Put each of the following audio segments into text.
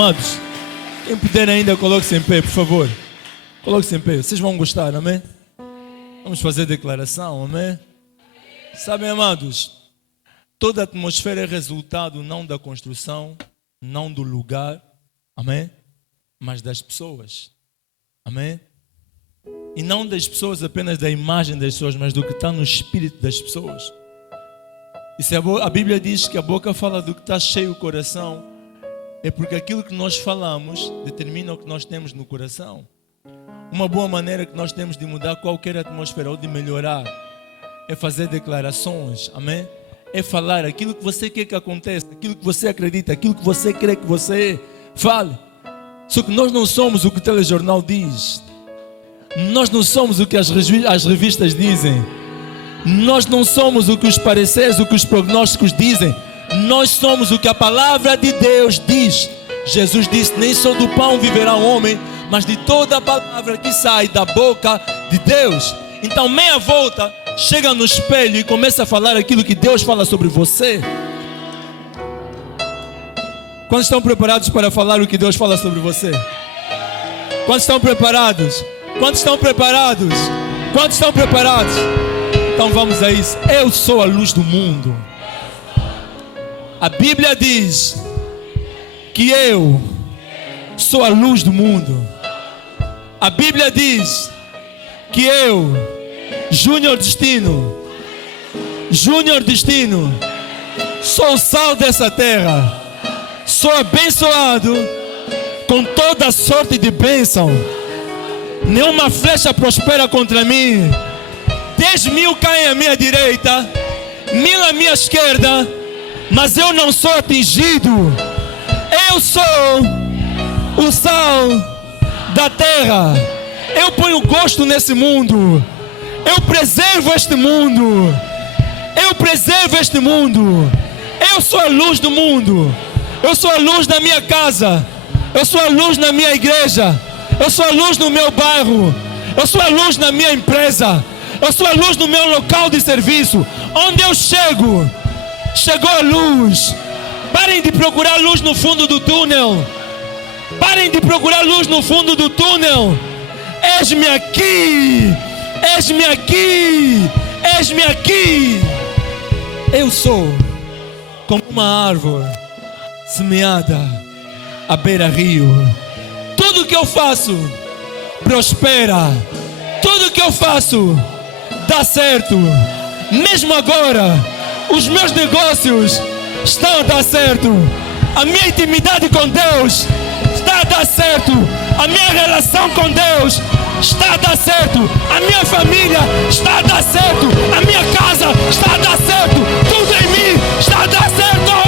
Amados, quem puder ainda, coloque-se em pé, por favor. Coloque-se em pé, vocês vão gostar, amém? Vamos fazer declaração, amém? Sabem, amados, toda a atmosfera é resultado não da construção, não do lugar, amém? Mas das pessoas, amém? E não das pessoas apenas da imagem das pessoas, mas do que está no espírito das pessoas. E se a Bíblia diz que a boca fala do que está cheio o coração, é porque aquilo que nós falamos determina o que nós temos no coração. Uma boa maneira que nós temos de mudar qualquer atmosfera ou de melhorar é fazer declarações, amém? É falar aquilo que você quer que aconteça, aquilo que você acredita, aquilo que você crê que você fale. Só que nós não somos o que o telejornal diz. Nós não somos o que as revistas dizem. Nós não somos o que os pareceres, o que os prognósticos dizem. Nós somos o que a palavra de Deus diz. Jesus disse: nem só do pão viverá o homem, mas de toda a palavra que sai da boca de Deus. Então, meia volta, chega no espelho e começa a falar aquilo que Deus fala sobre você. Quantos estão preparados para falar o que Deus fala sobre você? Quantos estão preparados? Quantos estão preparados? Quantos estão preparados? Então vamos a isso. Eu sou a luz do mundo. A Bíblia diz que eu sou a luz do mundo. A Bíblia diz que eu, Júnior Destino, sou o sal dessa terra. Sou abençoado com toda sorte de bênção. Nenhuma flecha prospera contra mim. 10.000 caem à minha direita, 1.000 à minha esquerda, mas eu não sou atingido. Eu sou o sal da terra. Eu ponho gosto nesse mundo. Eu preservo este mundo. Eu preservo este mundo. Eu sou a luz do mundo. Eu sou a luz da minha casa. Eu sou a luz na minha igreja. Eu sou a luz no meu bairro. Eu sou a luz na minha empresa. Eu sou a luz no meu local de serviço. Onde eu chego, chegou a luz. Parem de procurar luz no fundo do túnel. Parem de procurar luz no fundo do túnel. Eis-me aqui. Eis-me aqui. Eis-me aqui. Eu sou como uma árvore semeada à beira-rio. Tudo que eu faço prospera. Tudo que eu faço dá certo. Mesmo agora, os meus negócios estão a dar certo. A minha intimidade com Deus está a dar certo. A minha relação com Deus está a dar certo. A minha família está a dar certo. A minha casa está a dar certo. Tudo em mim está a dar certo.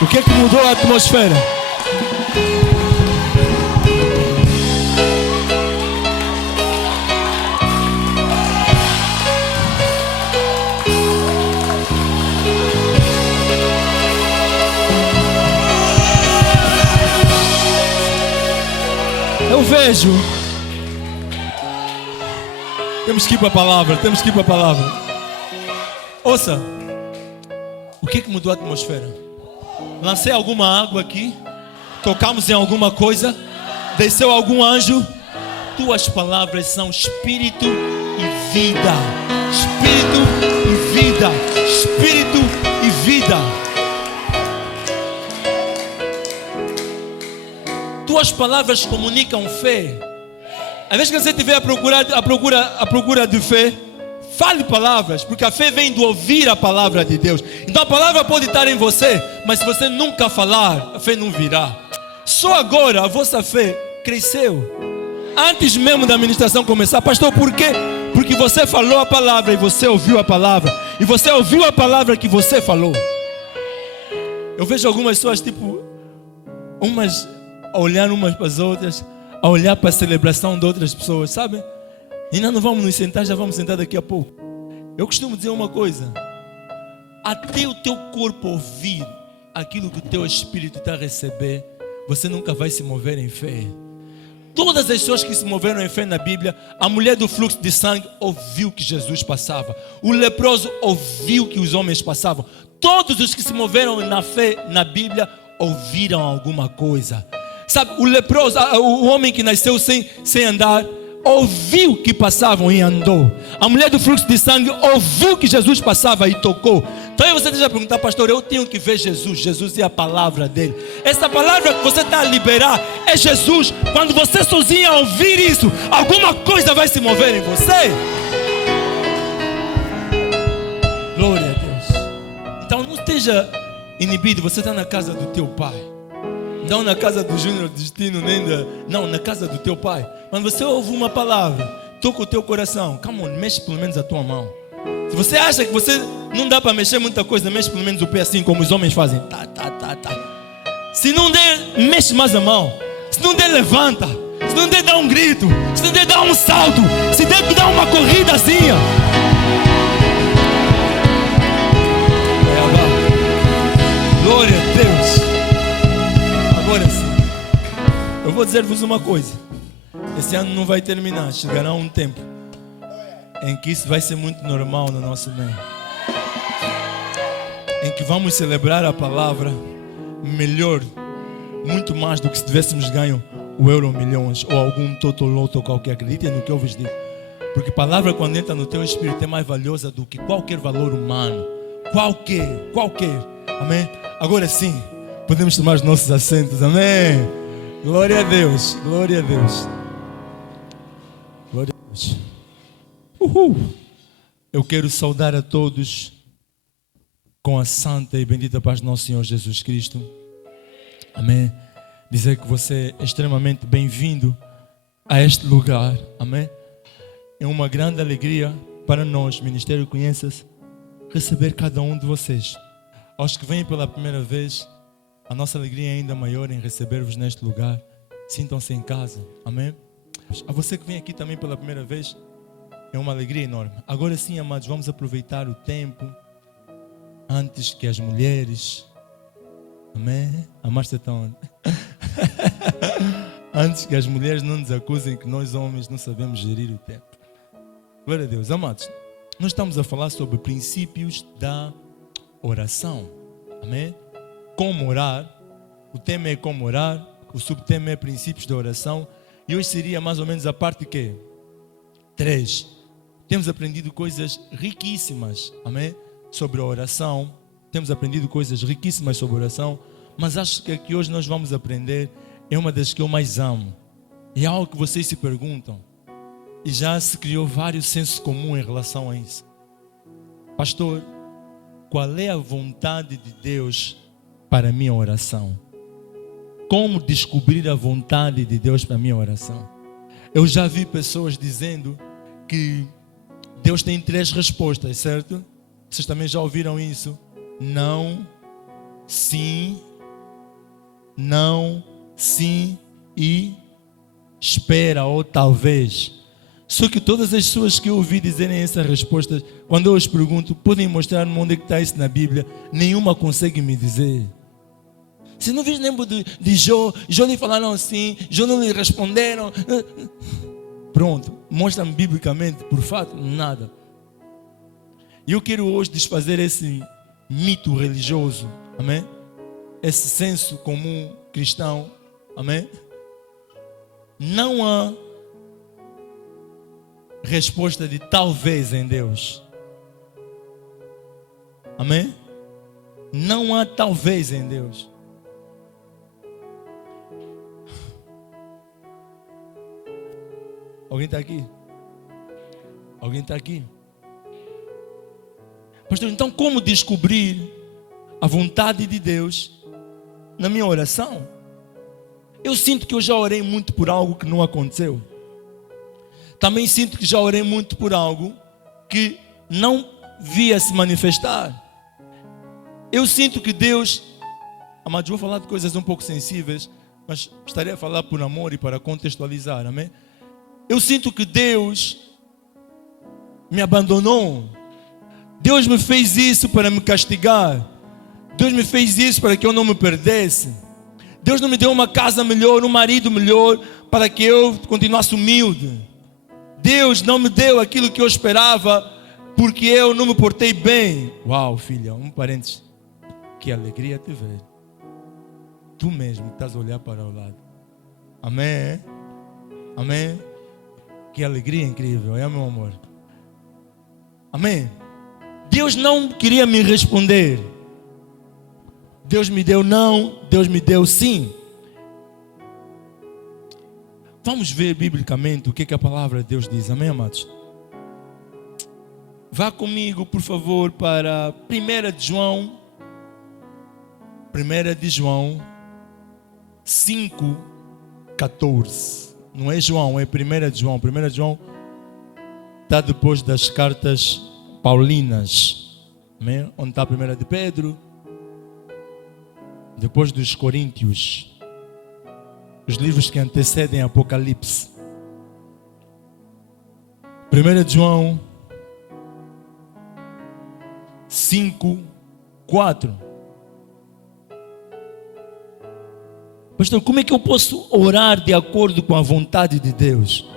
O que é que mudou a atmosfera? Eu vejo. Temos que ir para a palavra. Ouça. O que é que mudou a atmosfera? Lancei alguma água aqui, tocamos em alguma coisa, desceu algum anjo. Tuas palavras são espírito e vida. Espírito e vida. Espírito e vida. Tuas palavras comunicam fé. Às vezes que você estiver à procura de fé, fale palavras, porque a fé vem do ouvir a palavra de Deus. Então a palavra pode estar em você, mas se você nunca falar, a fé não virá. Só agora a vossa fé cresceu. Antes mesmo da ministração começar. Pastor, por quê? Porque você falou a palavra e você ouviu a palavra. E você ouviu a palavra que você falou. Eu vejo algumas pessoas umas a olhar umas para as outras, a olhar para a celebração de outras pessoas, sabe? E ainda não vamos nos sentar, já vamos sentar daqui a pouco. Eu costumo dizer uma coisa: até o teu corpo ouvir aquilo que o teu espírito está a receber, você nunca vai se mover em fé. Todas as pessoas que se moveram em fé na Bíblia, a mulher do fluxo de sangue ouviu que Jesus passava. O leproso ouviu que os homens passavam. Todos os que se moveram na fé na Bíblia ouviram alguma coisa. Sabe, o leproso, o homem que nasceu sem andar, ouviu que passavam e andou. A mulher do fluxo de sangue ouviu que Jesus passava e tocou. Então aí você deixa perguntar, pastor, eu tenho que ver Jesus. Jesus é a palavra dele. Essa palavra que você está a liberar é Jesus. Quando você sozinho ouvir isso, alguma coisa vai se mover em você. Glória a Deus. Então não esteja inibido. Você está na casa do teu pai, não na casa do Júnior Destino, não, na casa do teu pai. Quando você ouve uma palavra, toca o teu coração. Come on, mexe pelo menos a tua mão. Se você acha que você não dá para mexer muita coisa, mexe pelo menos o pé assim como os homens fazem. Se não der, mexe mais a mão. Se não der, levanta. Se não der, dá um grito. Se não der, dá um salto. Se der, dá uma corrida assim. Glória a Deus. Agora sim, eu vou dizer-vos uma coisa. Esse ano não vai terminar. Chegará um tempo em que isso vai ser muito normal no nosso meio, em que vamos celebrar a palavra melhor, muito mais do que se tivéssemos ganho o Euro Milhões ou algum Totoloto qualquer. Acreditem no que eu vos digo, porque a palavra, quando entra no teu espírito, é mais valiosa do que qualquer valor humano. Qualquer. Amém? Agora sim, podemos tomar os nossos assentos. Amém? Glória a Deus. Glória a Deus. Glória a Deus. Eu quero saudar a todos com a santa e bendita paz do nosso Senhor Jesus Cristo. Amém. Dizer que você é extremamente bem-vindo a este lugar. Amém. É uma grande alegria para nós, Ministério Conheça-se, receber cada um de vocês. Aos que vêm pela primeira vez, a nossa alegria é ainda maior em receber-vos neste lugar. Sintam-se em casa. Amém. A você que vem aqui também pela primeira vez, é uma alegria enorme. Agora sim, amados, vamos aproveitar o tempo antes que as mulheres... Amém? A Márcia está onde? Antes que as mulheres não nos acusem que nós homens não sabemos gerir o tempo. Glória a Deus. Amados, nós estamos a falar sobre princípios da oração. Amém? Como orar. O tema é como orar. O subtema é princípios da oração. E hoje seria mais ou menos a parte que 3. Temos aprendido coisas riquíssimas, amém? Sobre a oração. Temos aprendido coisas riquíssimas sobre a oração. Mas acho que a que hoje nós vamos aprender é uma das que eu mais amo. É algo que vocês se perguntam. E já se criou vários sensos comuns em relação a isso. Pastor, qual é a vontade de Deus para a minha oração? Como descobrir a vontade de Deus para a minha oração? Eu já vi pessoas dizendo que Deus tem 3 respostas, certo? Vocês também já ouviram isso? Não, sim e espera ou talvez. Só que todas as pessoas que eu ouvi dizerem essas respostas, quando eu os pergunto, podem mostrar-me onde é que está isso na Bíblia? Nenhuma consegue me dizer. Você não viu lembro de Jó? Jó lhe falaram assim, Jó não lhe responderam. Pronto, mostra-me biblicamente, por fato, nada. E eu quero hoje desfazer esse mito religioso, amém? Esse senso comum cristão, amém? Não há resposta de talvez em Deus, amém? Não há talvez em Deus. Alguém está aqui? Alguém está aqui? Pastor, então como descobrir a vontade de Deus na minha oração? Eu sinto que eu já orei muito por algo que não aconteceu. Também sinto que já orei muito por algo que não via se manifestar. Eu sinto que Deus... Amados, vou falar de coisas um pouco sensíveis, mas gostaria de falar por amor e para contextualizar, amém? Eu sinto que Deus me abandonou. Deus me fez isso para me castigar. Deus me fez isso para que eu não me perdesse. Deus não me deu uma casa melhor, um marido melhor, para que eu continuasse humilde. Deus não me deu aquilo que eu esperava, porque eu não me portei bem. Uau, filha, um parênteses. Que alegria te ver. Tu mesmo estás a olhar para o lado. Amém? Amém? Que alegria incrível, é, meu amor? Amém? Deus não queria me responder. Deus me deu não, Deus me deu sim. Vamos ver biblicamente o que a palavra de Deus diz. Amém, amados? Vá comigo, por favor, para 1 de João. 1 de João 5:14. Não é João, é 1 de João. 1 de João está depois das cartas paulinas. Amém? Onde está a 1 de Pedro. Depois dos Coríntios. Os livros que antecedem Apocalipse. 1 de João 5:4. Pastor, como é que eu posso orar de acordo com a vontade de Deus?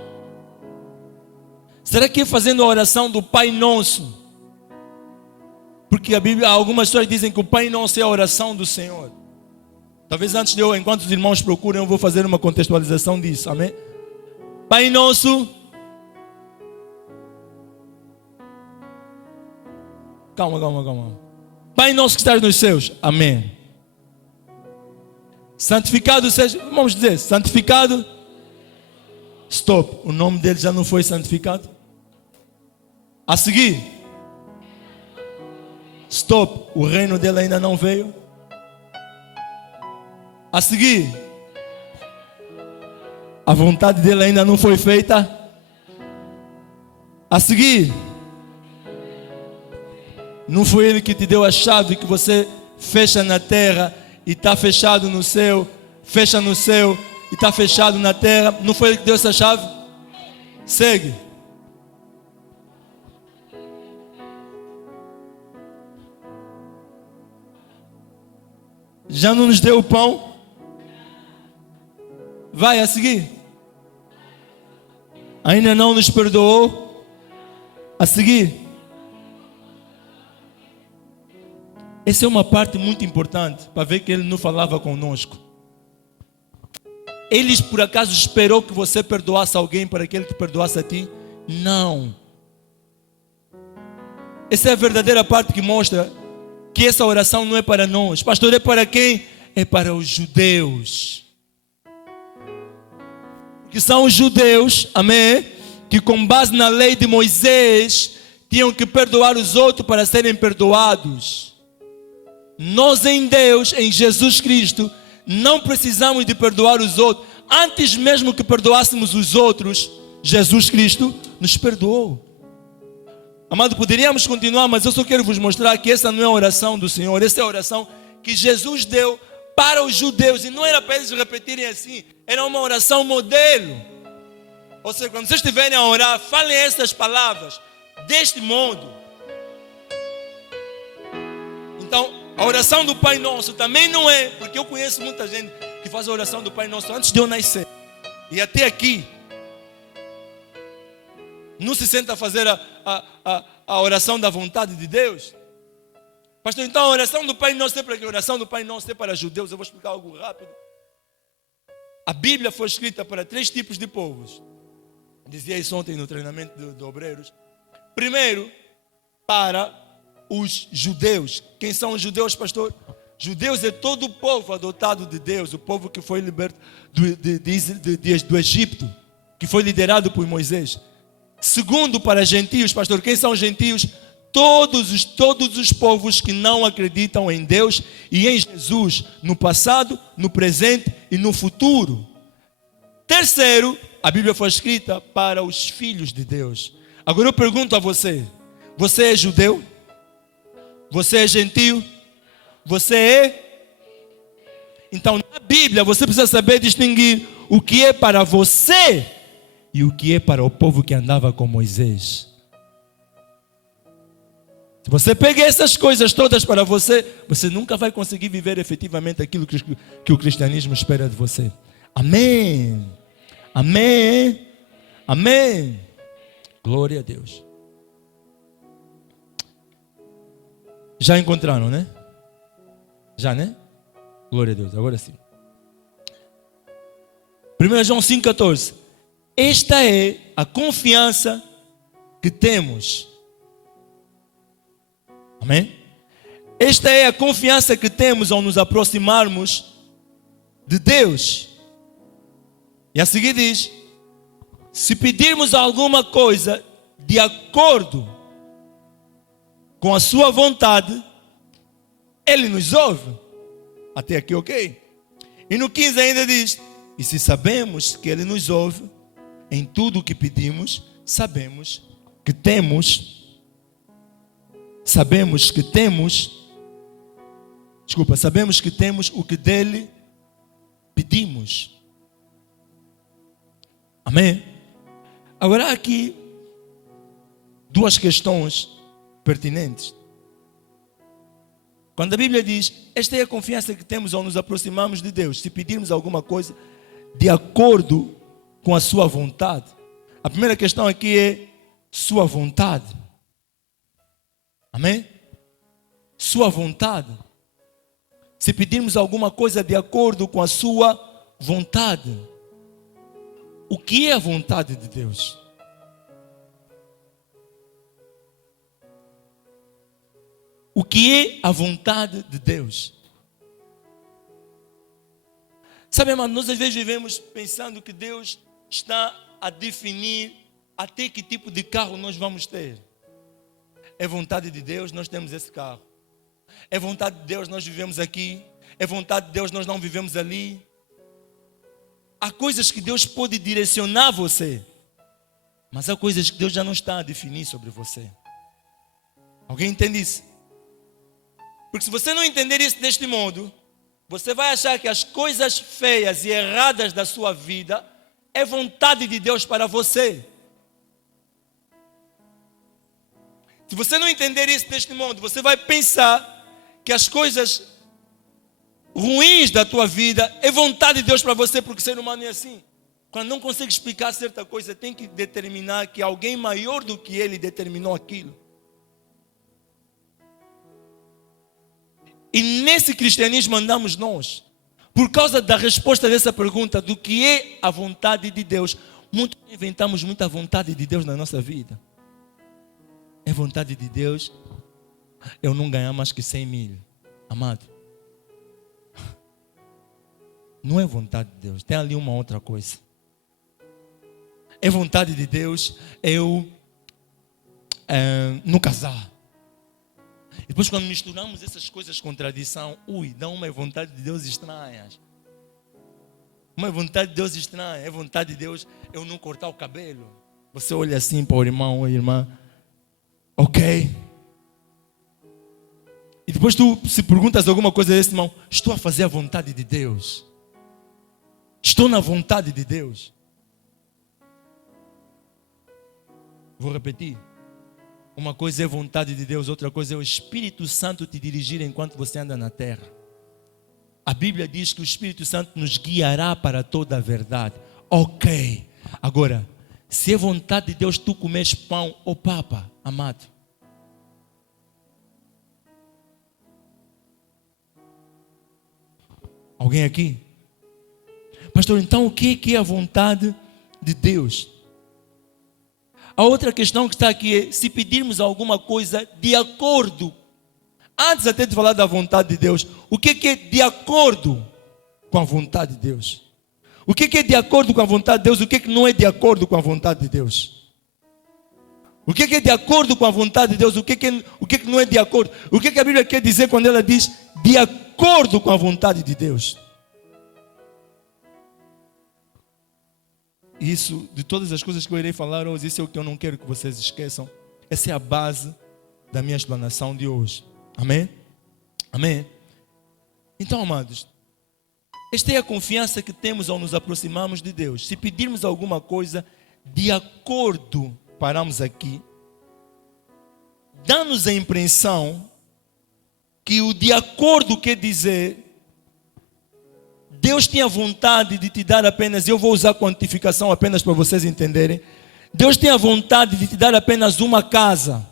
Será que é fazendo a oração do Pai Nosso? Porque a Bíblia, algumas pessoas dizem que o Pai Nosso é a oração do Senhor. Talvez antes de eu, enquanto os irmãos procuram, eu vou fazer uma contextualização disso, amém? Pai Nosso. Calma. Pai Nosso que estás nos céus, amém. Santificado seja, vamos dizer, santificado. Stop, o nome dele já não foi santificado. A seguir. Stop, o reino dele ainda não veio. A seguir, a vontade dele ainda não foi feita. A seguir, não foi ele que te deu a chave que você fecha na terra e está fechado no céu, fecha no céu e está fechado na terra. Não foi ele que deu essa chave? Segue. Já não nos deu o pão? Vai a seguir. Ainda não nos perdoou? A seguir. Essa é uma parte muito importante para ver que ele não falava conosco. Ele por acaso esperou que você perdoasse alguém para que ele te perdoasse a ti? Não. Essa é a verdadeira parte que mostra que essa oração não é para nós. Pastor, é para quem? É para os judeus. Que são os judeus, amém? Que com base na lei de Moisés tinham que perdoar os outros para serem perdoados. Nós em Deus, em Jesus Cristo, não precisamos de perdoar os outros. Antes mesmo que perdoássemos os outros, Jesus Cristo nos perdoou. Amado, poderíamos continuar, mas eu só quero vos mostrar que essa não é a oração do Senhor. Essa é a oração que Jesus deu para os judeus. E não era para eles repetirem assim. Era uma oração modelo. Ou seja, quando vocês estiverem a orar, falem essas palavras deste modo. Então, a oração do Pai Nosso também não é, porque eu conheço muita gente que faz a oração do Pai Nosso antes de eu nascer. E até aqui não se senta a fazer a oração da vontade de Deus. Pastor, então a oração do Pai Nosso é para que a oração do Pai Nosso é para judeus. Eu vou explicar algo rápido. A Bíblia foi escrita para 3 tipos de povos. Dizia isso ontem no treinamento de obreiros. Primeiro, para os judeus. Quem são os judeus, pastor? Judeus é todo o povo adotado de Deus, o povo que foi liberto do Egito, que foi liderado por Moisés. Segundo, para gentios, pastor, quem são gentios? Todos os povos que não acreditam em Deus e em Jesus, no passado, no presente e no futuro. Terceiro, a Bíblia foi escrita para os filhos de Deus. Agora eu pergunto a você: você é judeu? Você é gentio? Você é? Então na Bíblia você precisa saber distinguir o que é para você e o que é para o povo que andava com Moisés. Se você pegar essas coisas todas para você, você nunca vai conseguir viver efetivamente aquilo que o cristianismo espera de você. Amém. Amém. Amém. Glória a Deus. Já encontraram, né? Já, né? Glória a Deus, agora sim. 1 João 5,14. Esta é a confiança que temos. Amém? Esta é a confiança que temos ao nos aproximarmos de Deus. E a seguir diz: se pedirmos alguma coisa de acordo com a sua vontade, Ele nos ouve. Até aqui, ok? E no 15 ainda diz: e se sabemos que Ele nos ouve em tudo o que pedimos, sabemos que temos o que dele pedimos. Amém? Agora há aqui duas questões pertinentes. Quando a Bíblia diz: esta é a confiança que temos ao nos aproximarmos de Deus, se pedirmos alguma coisa de acordo com a sua vontade. A primeira questão aqui é sua vontade. Amém? Sua vontade. Se pedirmos alguma coisa de acordo com a sua vontade. O que é a vontade de Deus? O que é a vontade de Deus? Sabe, irmão, nós às vezes vivemos pensando que Deus está a definir até que tipo de carro nós vamos ter. É vontade de Deus, nós temos esse carro. É vontade de Deus, nós vivemos aqui. É vontade de Deus, nós não vivemos ali. Há coisas que Deus pode direcionar você, mas há coisas que Deus já não está a definir sobre você. Alguém entende isso? Porque se você não entender isso deste modo, você vai achar que as coisas feias e erradas da sua vida é vontade de Deus para você. Se você não entender isso deste modo, você vai pensar que as coisas ruins da tua vida é vontade de Deus para você, porque ser humano é assim. Quando não consegue explicar certa coisa, tem que determinar que alguém maior do que ele determinou aquilo. E nesse cristianismo andamos nós. Por causa da resposta dessa pergunta, do que é a vontade de Deus, inventamos muita vontade de Deus na nossa vida. É vontade de Deus eu não ganhar mais que 100 mil. Amado, não é vontade de Deus, tem ali uma outra coisa. É vontade de Deus eu não casar. E depois quando misturamos essas coisas com tradição, dá uma vontade de Deus estranha. Uma vontade de Deus estranha, é vontade de Deus eu não cortar o cabelo. Você olha assim para o irmão ou a irmã, ok. E depois tu se perguntas alguma coisa desse irmão, estou a fazer a vontade de Deus? Estou na vontade de Deus? Vou repetir. Uma coisa é vontade de Deus, outra coisa é o Espírito Santo te dirigir enquanto você anda na terra. A Bíblia diz que o Espírito Santo nos guiará para toda a verdade. Ok. Agora, se é vontade de Deus tu comes pão ou papa, amado, alguém aqui? Pastor, então o que é a vontade de Deus? A outra questão que está aqui é se pedirmos alguma coisa de acordo. Antes até de falar da vontade de Deus, o que é de acordo com a vontade de Deus? O que é de acordo com a vontade de Deus? O que não é de acordo com a vontade de Deus? O que é de acordo com a vontade de Deus? O que não é de acordo? O que a Bíblia quer dizer quando ela diz de acordo com a vontade de Deus? Isso, de todas as coisas que eu irei falar hoje, isso é o que eu não quero que vocês esqueçam. Essa é a base da minha explanação de hoje. Amém? Amém? Então, amados, esta é a confiança que temos ao nos aproximarmos de Deus. Se pedirmos alguma coisa de acordo, paramos aqui, dá-nos a impressão que o de acordo quer dizer, Deus tinha vontade de te dar apenas, eu vou usar quantificação apenas para vocês entenderem, Deus tinha vontade de te dar apenas uma casa.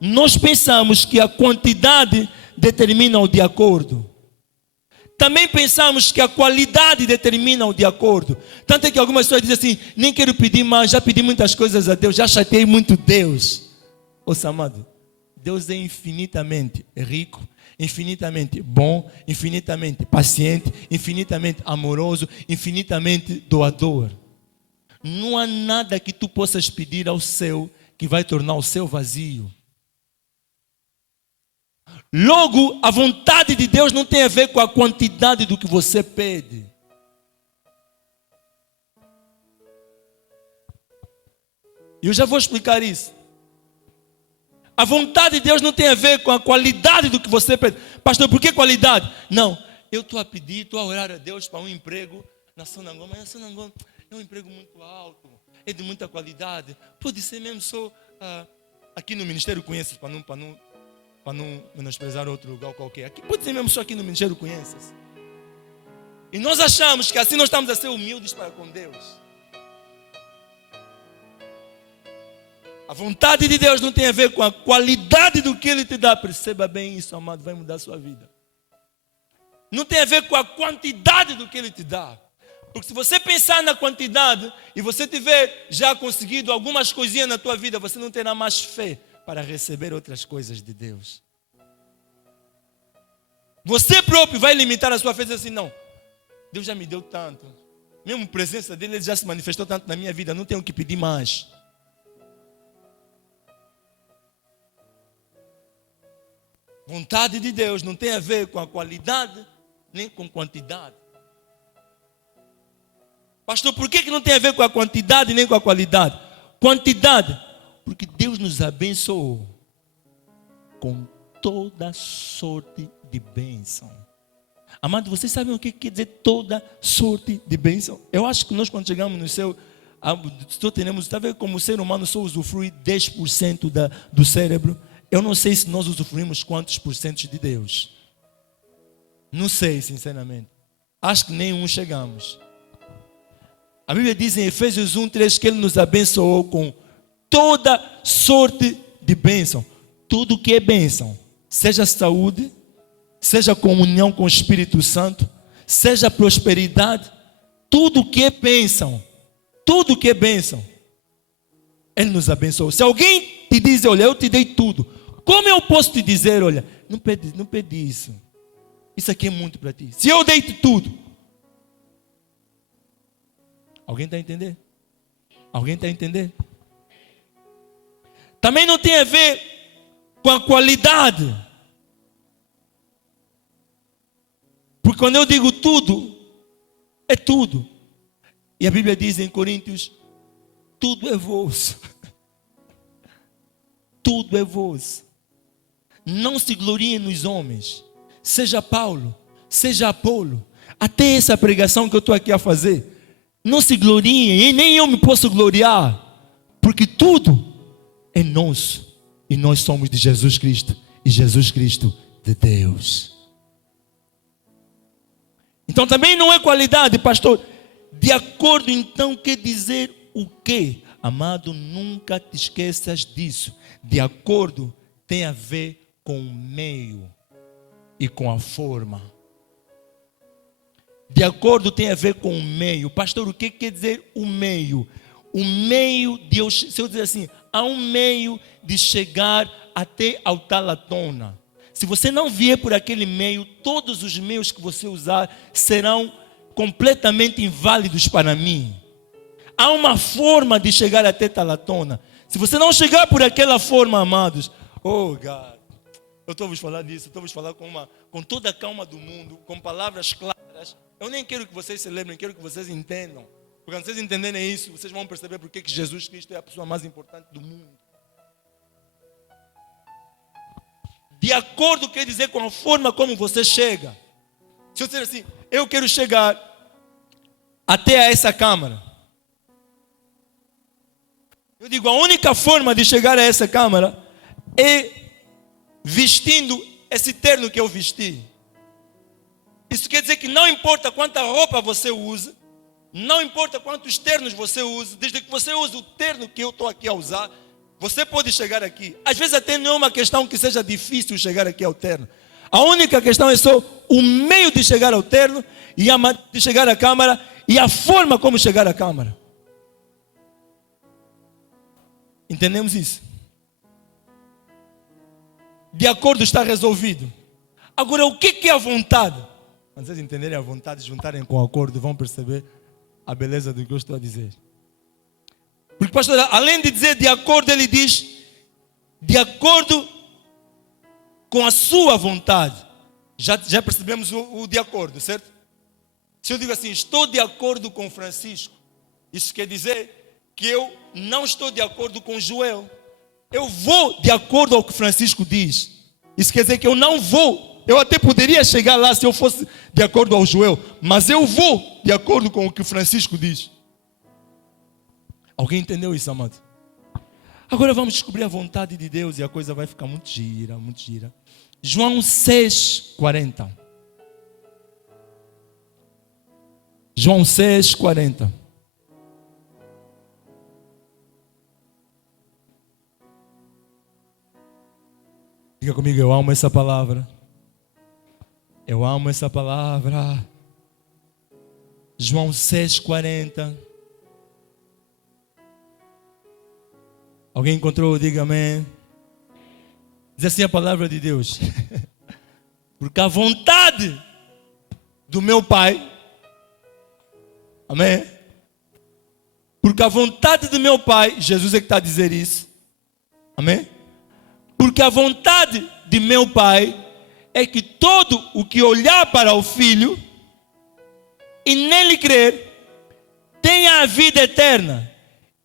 Nós pensamos que a quantidade determina o de acordo. Também pensamos que a qualidade determina o de acordo. Tanto é que algumas pessoas dizem assim, nem quero pedir mais, já pedi muitas coisas a Deus, já chateei muito Deus. Ouça, amado, Deus é infinitamente rico, infinitamente bom, infinitamente paciente, infinitamente amoroso, infinitamente doador. Não há nada que tu possas pedir ao céu que vai tornar o céu vazio. Logo, a vontade de Deus não tem a ver com a quantidade do que você pede. Eu já vou explicar isso. A vontade de Deus não tem a ver com a qualidade do que você pede. Pastor, por que qualidade? Não, eu estou a pedir, estou a orar a Deus para um emprego na Sonangol, mas a Sonangol é um emprego muito alto, é de muita qualidade. Pode ser mesmo só aqui no Ministério Conheces, para não menosprezar outro lugar qualquer. Aqui, pode ser mesmo só aqui no Ministério Conheces. E nós achamos que assim nós estamos a ser humildes para com Deus. A vontade de Deus não tem a ver com a qualidade do que Ele te dá. Perceba bem isso, amado, vai mudar a sua vida. Não tem a ver com a quantidade do que Ele te dá. Porque se você pensar na quantidade e você tiver já conseguido algumas coisinhas na tua vida, você não terá mais fé para receber outras coisas de Deus. Você próprio vai limitar a sua fé e dizer assim, não, Deus já me deu tanto. Mesmo a presença dele, Ele já se manifestou tanto na minha vida, não tenho que pedir mais. Vontade de Deus não tem a ver com a qualidade, nem com quantidade. Pastor, por que não tem a ver com a quantidade nem com a qualidade? Quantidade, porque Deus nos abençoou com toda sorte de bênção. Amado, vocês sabem o que quer dizer toda sorte de bênção? Eu acho que nós quando chegamos no céu, só teremos, está vendo como o ser humano só usufrui 10% do cérebro. Eu não sei se nós usufruímos quantos por cento de Deus. Não sei, sinceramente. Acho que nenhum chegamos. A Bíblia diz em Efésios 1:3 que Ele nos abençoou com toda sorte de bênção. Tudo que é bênção, seja saúde, seja comunhão com o Espírito Santo, seja prosperidade, tudo que é bênção, Ele nos abençoou. Se alguém te diz, olha, eu te dei tudo, como eu posso te dizer, olha, não pede isso. Isso aqui é muito para ti. Se eu dei-te tudo. Alguém está a entender? Alguém está a entender? Também não tem a ver com a qualidade. Porque quando eu digo tudo, é tudo. E a Bíblia diz em Coríntios, tudo é vosso. Tudo é vosso. Não se gloriem nos homens. Seja Paulo, seja Apolo. Até essa pregação que eu estou aqui a fazer. Não se gloriem, e nem eu me posso gloriar. Porque tudo é nosso. E nós somos de Jesus Cristo. E Jesus Cristo de Deus. Então também não é qualidade, pastor. De acordo então quer dizer o quê? Amado, nunca te esqueças disso. De acordo tem a ver com o meio e com a forma. De acordo tem a ver com o meio. Pastor, o que quer dizer o meio? O meio de eu, se eu dizer assim, há um meio de chegar até ao Talatona. Se você não vier por aquele meio, todos os meios que você usar serão completamente inválidos para mim. Há uma forma de chegar até Talatona. Se você não chegar por aquela forma, amados, oh God, eu estou a vos falar disso, estou a vos falar com toda a calma do mundo, com palavras claras. Eu nem quero que vocês celebrem, quero que vocês entendam. Porque quando vocês entenderem isso, vocês vão perceber porque que Jesus Cristo é a pessoa mais importante do mundo. De acordo quer dizer com a forma como você chega. Se eu disser assim, eu quero chegar até a essa câmara. Eu digo, a única forma de chegar a essa câmara é vestindo esse terno que eu vesti. Isso quer dizer que não importa quanta roupa você usa, não importa quantos ternos você usa, desde que você use o terno que eu estou aqui a usar, você pode chegar aqui. Às vezes até não é uma questão que seja difícil chegar aqui ao terno. A única questão é só o meio de chegar ao terno, e de chegar à câmara, e a forma como chegar à câmara. Entendemos isso? De acordo, está resolvido. Agora, o que é a vontade? Quando vocês entenderem a vontade, juntarem com o acordo, vão perceber a beleza do que eu estou a dizer. Porque, pastor, além de dizer de acordo, ele diz de acordo com a sua vontade. Já percebemos o de acordo, certo? Se eu digo assim, estou de acordo com Francisco, isso quer dizer que eu não estou de acordo com Joel. Eu vou de acordo ao que Francisco diz. Isso quer dizer que eu não vou. Eu até poderia chegar lá se eu fosse de acordo ao Joel, mas eu vou de acordo com o que Francisco diz. Alguém entendeu isso, amado? Agora vamos descobrir a vontade de Deus e a coisa vai ficar muito gira, muito gira. João 6:40. João 6:40. Diga comigo, eu amo essa palavra. Eu amo essa palavra. João 6:40. Alguém encontrou? Diga amém. Diz assim a palavra de Deus. Porque a vontade do meu Pai, amém? Porque a vontade do meu Pai, Jesus é que está a dizer isso, amém? Porque a vontade de meu Pai é que todo o que olhar para o Filho e nele crer tenha a vida eterna,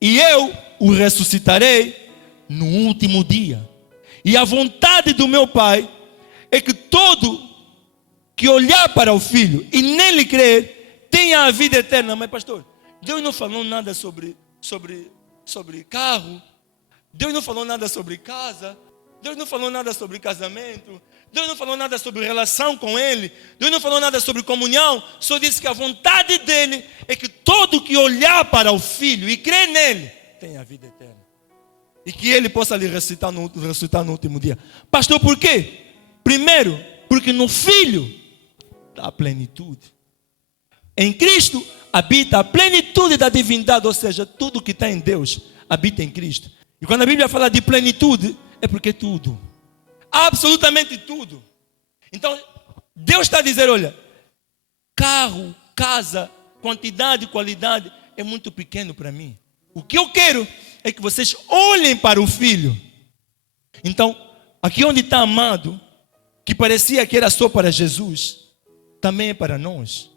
e eu o ressuscitarei no último dia. E a vontade do meu Pai é que todo que olhar para o Filho e nele crer tenha a vida eterna. Mas pastor, Deus não falou nada sobre carro, Deus não falou nada sobre casa, Deus não falou nada sobre casamento, Deus não falou nada sobre relação com Ele, Deus não falou nada sobre comunhão, só disse que a vontade dEle é que todo que olhar para o Filho e crer nele tenha a vida eterna. E que Ele possa lhe ressuscitar no último dia. Pastor, por quê? Primeiro, porque no Filho está a plenitude. Em Cristo habita a plenitude da divindade, ou seja, tudo que está em Deus habita em Cristo. E quando a Bíblia fala de plenitude, é porque tudo, absolutamente tudo. Então, Deus está a dizer, olha, carro, casa, quantidade, qualidade, é muito pequeno para mim. O que eu quero é que vocês olhem para o Filho. Então, aqui onde está amado, que parecia que era só para Jesus, também é para nós.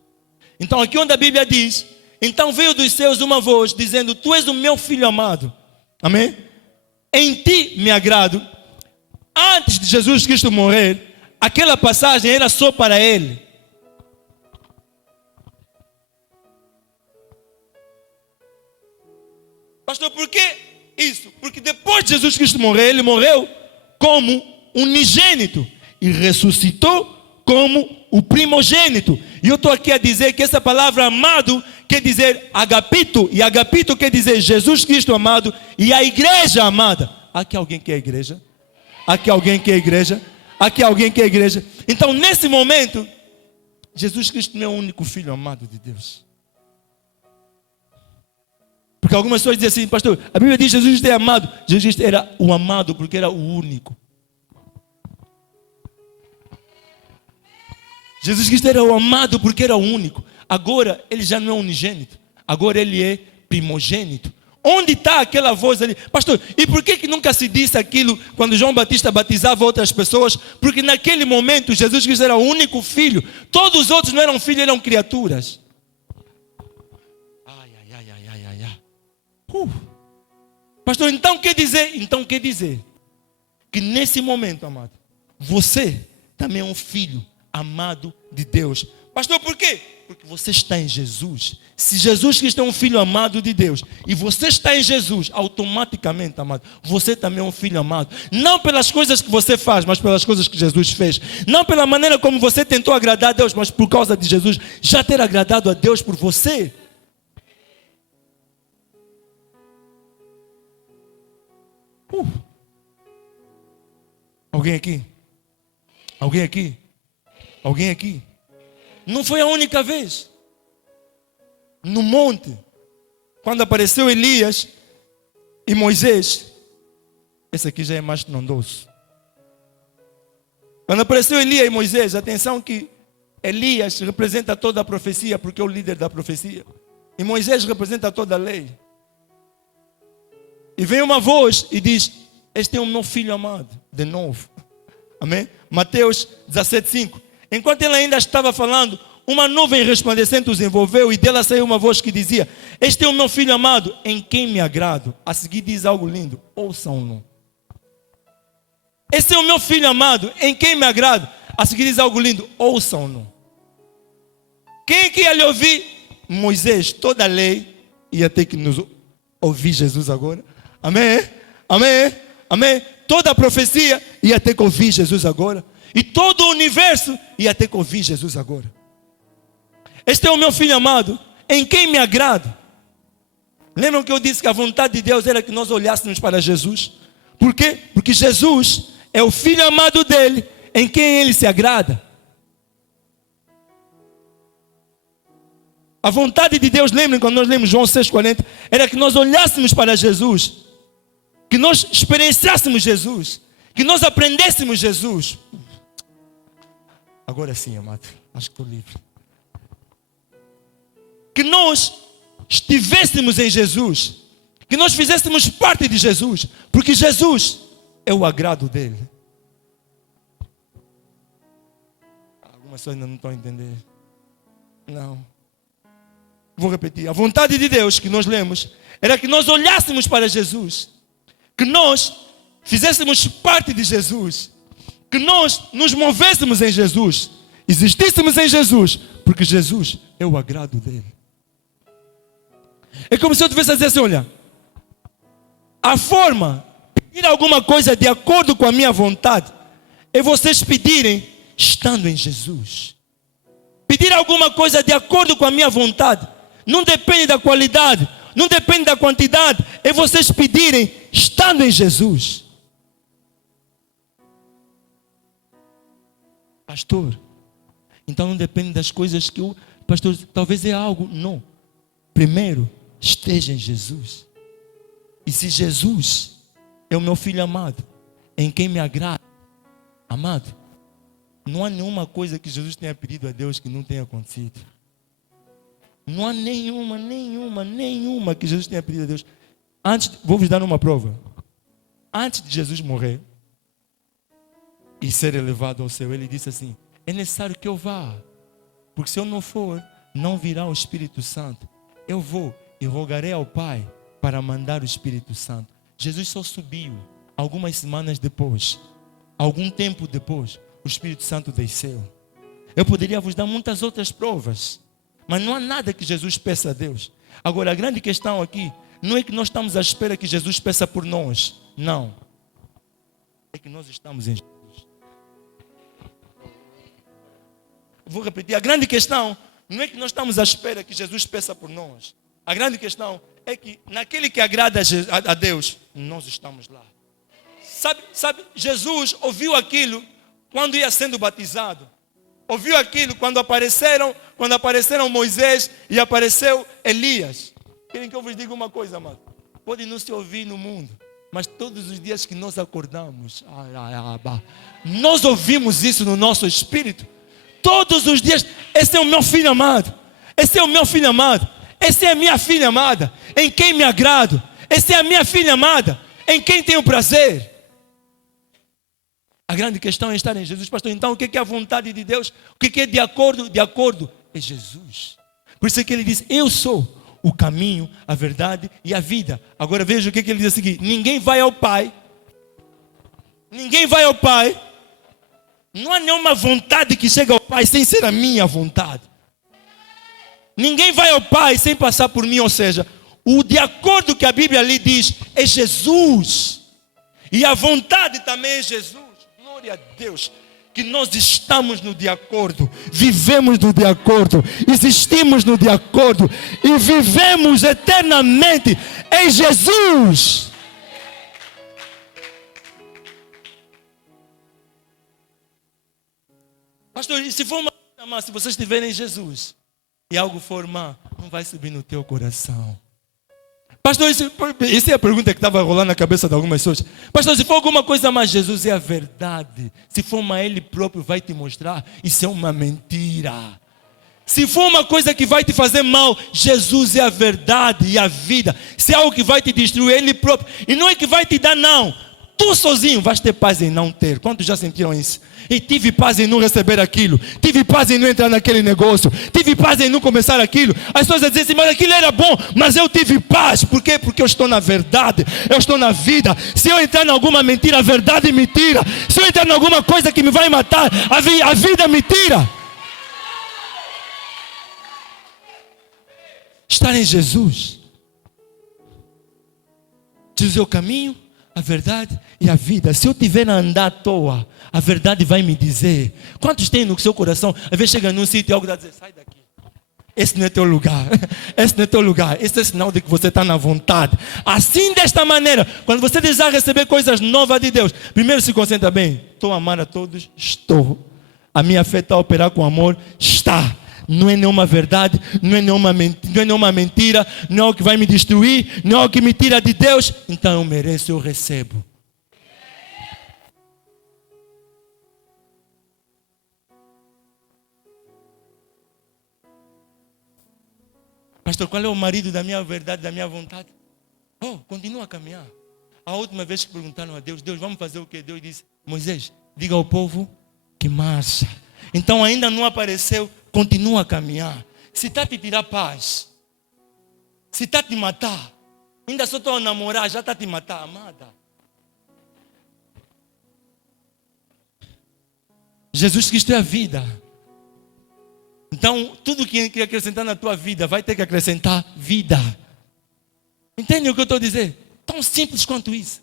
Então, aqui onde a Bíblia diz, então veio dos céus uma voz dizendo, tu és o meu Filho amado. Amém? Em ti me agrado. Antes de Jesus Cristo morrer, aquela passagem era só para Ele. Pastor, por que isso? Porque depois de Jesus Cristo morrer, Ele morreu como unigênito e ressuscitou como o primogênito. E eu estou aqui a dizer que essa palavra amado quer dizer agapito, e agapito quer dizer Jesus Cristo amado e a igreja amada. Aqui alguém quer a igreja? Aqui alguém quer a igreja? Aqui alguém quer a igreja? Então, nesse momento, Jesus Cristo não é o único Filho amado de Deus. Porque algumas pessoas dizem assim, pastor, a Bíblia diz que Jesus é amado. Jesus era o amado porque era o único. Jesus Cristo era o amado porque era o único. Agora ele já não é unigênito. Agora ele é primogênito. Onde está aquela voz ali? Pastor, e por que nunca se disse aquilo quando João Batista batizava outras pessoas? Porque naquele momento Jesus Cristo era o único filho. Todos os outros não eram filhos, eram criaturas. Pastor, então quer dizer que nesse momento, amado, você também é um filho amado de Deus. Pastor, por quê? Porque você está em Jesus. Se Jesus Cristo é um filho amado de Deus e você está em Jesus, automaticamente, amado, você também é um filho amado. Não pelas coisas que você faz, mas pelas coisas que Jesus fez. Não pela maneira como você tentou agradar a Deus, mas por causa de Jesus já ter agradado a Deus por você. Alguém aqui? Alguém aqui? Alguém aqui? Não foi a única vez. No monte, quando apareceu Elias e Moisés, esse aqui já é mais trondoso. Quando apareceu Elias e Moisés, atenção que Elias representa toda a profecia, porque é o líder da profecia. E Moisés representa toda a lei. E vem uma voz e diz: este é o meu filho amado, de novo. Amém? Mateus 17:5. Enquanto ele ainda estava falando, uma nuvem resplandecente os envolveu e dela saiu uma voz que dizia: este é o meu filho amado, em quem me agrado. A seguir diz algo lindo: ouçam-no. Esse é o meu filho amado, em quem me agrado. A seguir diz algo lindo: ouçam-no. Quem que ia lhe ouvir? Moisés. Toda a lei ia ter que nos ouvir Jesus agora. Amém? Amém? Amém? Toda a profecia ia ter que ouvir Jesus agora. E todo o universo ia ter que ouvir Jesus agora. Este é o meu filho amado, em quem me agrado. Lembram que eu disse que a vontade de Deus era que nós olhássemos para Jesus? Por quê? Porque Jesus é o filho amado dele, em quem ele se agrada. A vontade de Deus, lembrem quando nós lemos João 6,40, era que nós olhássemos para Jesus, que nós experienciássemos Jesus, que nós aprendêssemos Jesus. Agora sim, amado, acho que estou livre. Que nós estivéssemos em Jesus, que nós fizéssemos parte de Jesus, porque Jesus é o agrado dele. Algumas pessoas ainda não estão a entender. Não. Vou repetir. A vontade de Deus que nós lemos era que nós olhássemos para Jesus, que nós fizéssemos parte de Jesus, que nós nos movêssemos em Jesus, existíssemos em Jesus, porque Jesus é o agrado dele. É como se eu tivesse a dizer assim: olha, a forma de pedir alguma coisa de acordo com a minha vontade é vocês pedirem estando em Jesus. Pedir alguma coisa de acordo com a minha vontade não depende da qualidade, não depende da quantidade, é vocês pedirem estando em Jesus. Pastor, então não depende das coisas que eu... Pastor, talvez é algo. Não. Primeiro, esteja em Jesus. E se Jesus é o meu filho amado, em quem me agrada, amado, não há nenhuma coisa que Jesus tenha pedido a Deus que não tenha acontecido. Não há nenhuma que Jesus tenha pedido a Deus. Vou vos dar uma prova. Antes de Jesus morrer e ser elevado ao céu, ele disse assim: é necessário que eu vá, porque se eu não for, não virá o Espírito Santo. Eu vou e rogarei ao Pai para mandar o Espírito Santo. Jesus só subiu. Algumas semanas depois, algum tempo depois, o Espírito Santo desceu. Eu poderia vos dar muitas outras provas, mas não há nada que Jesus peça a Deus. Agora, a grande questão aqui não é que nós estamos à espera que Jesus peça por nós. Não. É que nós estamos em Jesus. Vou repetir. A grande questão não é que nós estamos à espera que Jesus peça por nós. A grande questão é que naquele que agrada a Deus, nós estamos lá. Sabe, Jesus ouviu aquilo quando ia sendo batizado. Ouviu aquilo quando apareceram Moisés e apareceu Elias. Querem que eu vos diga uma coisa, amado? Pode não se ouvir no mundo, mas todos os dias que nós acordamos, nós ouvimos isso no nosso espírito. Todos os dias. Esse é o meu filho amado. Esse é o meu filho amado. Essa é a minha filha amada, em quem me agrado. Essa é a minha filha amada, em quem tenho prazer. A grande questão é estar em Jesus, pastor. Então o que é a vontade de Deus? O que é de acordo? De acordo é Jesus. Por isso é que ele diz: eu sou o caminho, a verdade e a vida. Agora veja o que ele diz a seguir: ninguém vai ao Pai Não há nenhuma vontade que chega ao Pai sem ser a minha vontade. Ninguém vai ao Pai sem passar por mim, ou seja, o de acordo que a Bíblia ali diz é Jesus. E a vontade também é Jesus. Glória a Deus. Que nós estamos no de acordo, vivemos no de acordo, existimos no de acordo e vivemos eternamente em Jesus. Pastor, e se for uma coisa má, se vocês estiverem em Jesus e algo for má, não vai subir no teu coração. Pastor, essa é a pergunta que estava rolando na cabeça de algumas pessoas. Pastor, se for alguma coisa mais, Jesus é a verdade. Se for uma, Ele próprio vai te mostrar. Isso é uma mentira. Se for uma coisa que vai te fazer mal, Jesus é a verdade e a vida. Se é algo que vai te destruir, Ele próprio. E não é que vai te dar, não. Tu sozinho vais ter paz em não ter. Quantos já sentiram isso? E tive paz em não receber aquilo. Tive paz em não entrar naquele negócio. Tive paz em não começar aquilo. As pessoas dizem assim, mas aquilo era bom. Mas eu tive paz. Por quê? Porque eu estou na verdade. Eu estou na vida. Se eu entrar em alguma mentira, a verdade me tira. Se eu entrar em alguma coisa que me vai matar, a vida me tira. Estar em Jesus. Jesus é o caminho, a verdade e a vida. Se eu estiver a andar à toa, a verdade vai me dizer. Quantos tem no seu coração? Às vezes chega num sítio e algo dá a dizer, sai daqui. Esse não é teu lugar. Esse não é teu lugar. Esse é sinal de que você está na vontade. Assim, desta maneira, quando você desejar receber coisas novas de Deus, primeiro se concentra bem. Estou a amar a todos? Estou. A minha fé está a operar com amor? Está. Não é nenhuma verdade, não é nenhuma mentira, não é o que vai me destruir, não é o que me tira de Deus. Então eu mereço, eu recebo. Pastor, qual é o marido da minha verdade, da minha vontade? Oh, continua a caminhar. A última vez que perguntaram a Deus, vamos fazer o quê? Deus disse, Moisés, diga ao povo que marcha. Então ainda não apareceu, continua a caminhar. Se está a te tirar paz, se está a te matar, ainda só estou a namorar, já está a te matar, amada. Jesus Cristo é a vida. Então, tudo que quer acrescentar na tua vida, vai ter que acrescentar vida. Entende o que eu estou a dizer? Tão simples quanto isso.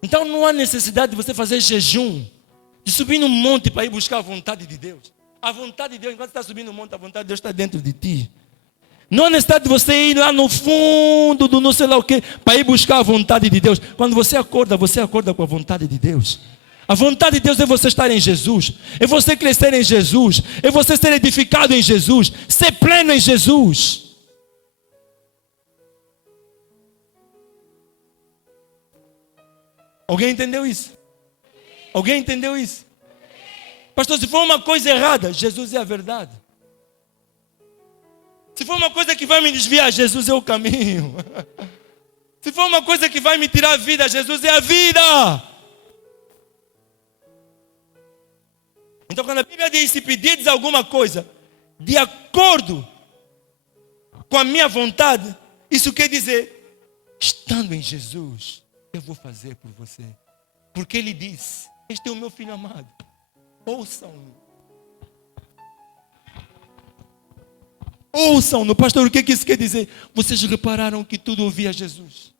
Então, não há necessidade de você fazer jejum, de subir num monte para ir buscar a vontade de Deus. A vontade de Deus, enquanto você está subindo no monte, a vontade de Deus está dentro de ti. Não há necessidade de você ir lá no fundo do não sei lá o que, para ir buscar a vontade de Deus. Quando você acorda com a vontade de Deus. A vontade de Deus é você estar em Jesus, é você crescer em Jesus, é você ser edificado em Jesus, ser pleno em Jesus. Alguém entendeu isso? Alguém entendeu isso? Pastor, se for uma coisa errada, Jesus é a verdade. Se for uma coisa que vai me desviar, Jesus é o caminho. Se for uma coisa que vai me tirar a vida, Jesus é a vida. Então, quando a Bíblia diz, se pedirdes alguma coisa de acordo com a minha vontade, isso quer dizer, estando em Jesus, eu vou fazer por você. Porque Ele diz, este é o meu filho amado, ouçam-no. Ouçam-no. Pastor, o que isso quer dizer? Vocês repararam que tudo ouvia Jesus.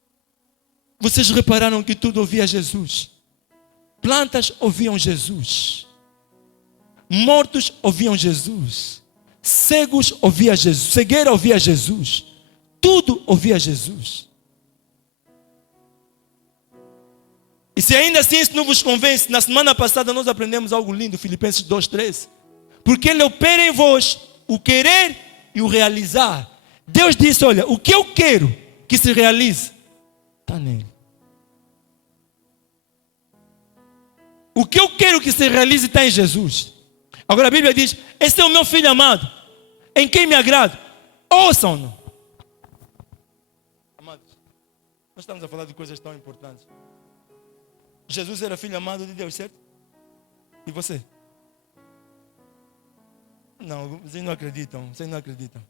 Vocês repararam que tudo ouvia Jesus. Plantas ouviam Jesus. Mortos ouviam Jesus. Cegos ouviam Jesus. Cegueira ouvia Jesus. Tudo ouvia Jesus. E se ainda assim isso não vos convence, na semana passada nós aprendemos algo lindo, Filipenses 2:13. Porque Ele opera em vós o querer e o realizar. Deus disse, olha, o que eu quero que se realize, está nele. O que eu quero que se realize está em Jesus. Agora a Bíblia diz, esse é o meu filho amado, em quem me agrado. Ouçam-no. Amados, nós estamos a falar de coisas tão importantes. Jesus era filho amado de Deus, certo? E você? Não, vocês não acreditam, vocês não acreditam.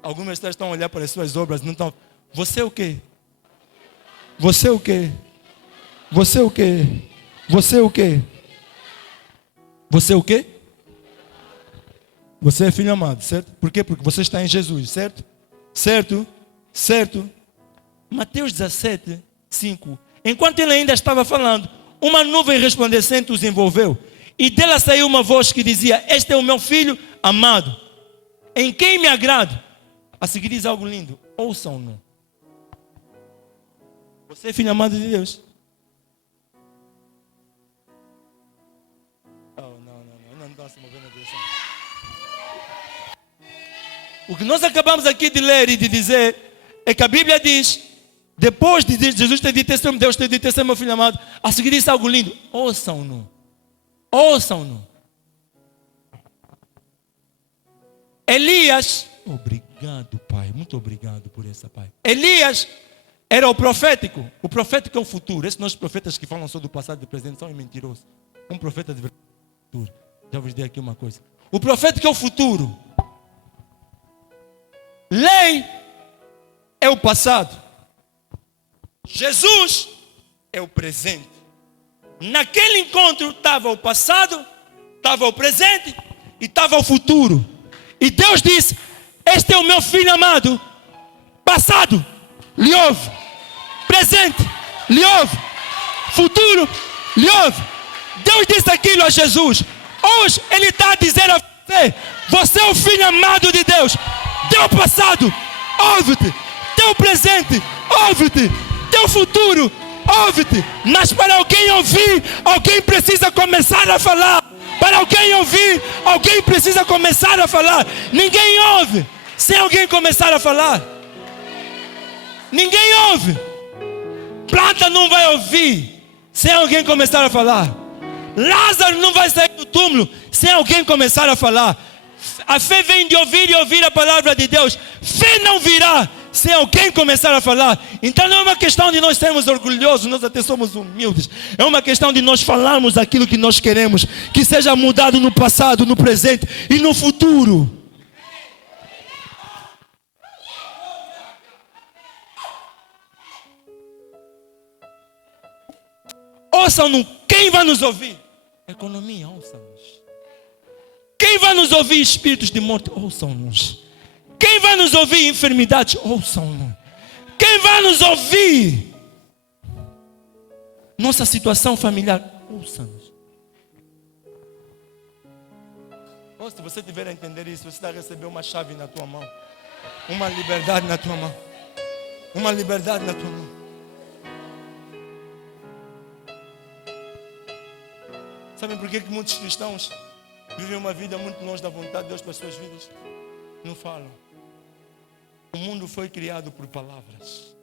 Algumas pessoas estão a olhar para as suas obras, não estão. Você o quê? Você o quê? Você o quê? Você o quê? Você é o quê? Você é filho amado, certo? Por quê? Porque você está em Jesus, certo? Certo? Certo? Mateus 17, 5. Enquanto ele ainda estava falando, uma nuvem resplandecente os envolveu. E dela saiu uma voz que dizia: este é o meu filho amado, em quem me agrado. A seguir diz algo lindo: ouçam-no. Você é filho amado de Deus? Não está se movendo a direção. O que nós acabamos aqui de ler e de dizer é que a Bíblia diz, depois de Jesus ter dito: Deus ter dito: esse é meu filho amado, a seguir diz algo lindo: ouçam-no. Ouçam-no. Elias, obrigado, Pai, muito obrigado por essa, Pai. Elias era o profético. O profético é o futuro. Esses nossos profetas que falam só do passado e do presente são mentirosos. Um profeta de verdade é o futuro. Já vos dei aqui uma coisa. O profético é o futuro. Lei é o passado. Jesus é o presente. Naquele encontro estava o passado, estava o presente e estava o futuro. E Deus disse: este é o meu filho amado. Passado, lhe ouve. Presente, lhe ouve. Futuro, lhe ouve. Deus disse aquilo a Jesus. Hoje Ele está a dizer a você: você é o filho amado de Deus. Teu passado, ouve-te. Teu presente, ouve-te. Teu futuro, ouve-te. Mas para alguém ouvir, alguém precisa começar a falar. Para alguém ouvir, alguém precisa começar a falar. Ninguém ouve sem alguém começar a falar. Ninguém ouve. Planta não vai ouvir sem alguém começar a falar. Lázaro não vai sair do túmulo sem alguém começar a falar. A fé vem de ouvir e ouvir a palavra de Deus. Fé não virá sem alguém começar a falar. Então não é uma questão de nós sermos orgulhosos, nós até somos humildes. É uma questão de nós falarmos aquilo que nós queremos, que seja mudado no passado, no presente e no futuro. Ouçam-no. Quem vai nos ouvir? Economia, ouçam-nos. Quem vai nos ouvir? Espíritos de morte, ouçam-nos. Quem vai nos ouvir? Enfermidades, ouçam-nos. Quem vai nos ouvir? Nossa situação familiar, ouçam-nos. Ou se você tiver a entender isso, você vai receber uma chave na tua mão. Uma liberdade na tua mão. Uma liberdade na tua mão. Sabem por que muitos cristãos vivem uma vida muito longe da vontade de Deus para as suas vidas? Não falam. O mundo foi criado por palavras.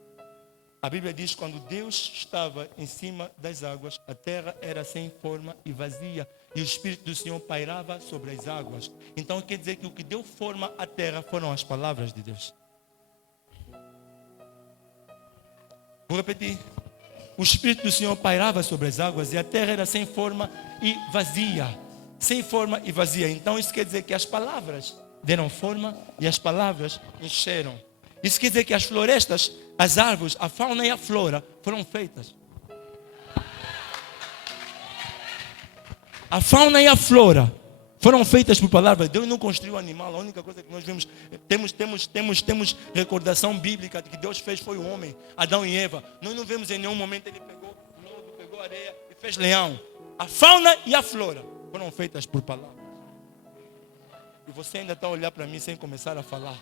A Bíblia diz que quando Deus estava em cima das águas, a terra era sem forma e vazia, e o Espírito do Senhor pairava sobre as águas. Então quer dizer que o que deu forma à terra foram as palavras de Deus. Vou repetir. O Espírito do Senhor pairava sobre as águas e a terra era sem forma e vazia. Sem forma e vazia. Então isso quer dizer que as palavras deram forma e as palavras encheram. Isso quer dizer que as florestas, as árvores, a fauna e a flora foram feitas. A fauna e a flora foram feitas por palavras. Deus não construiu animal. A única coisa que nós vemos, temos recordação bíblica de que Deus fez foi o homem, Adão e Eva. Nós não vemos em nenhum momento ele pegou lobo, pegou areia e fez leão. A fauna e a flora foram feitas por palavras. E você ainda está a olhar para mim sem começar a falar.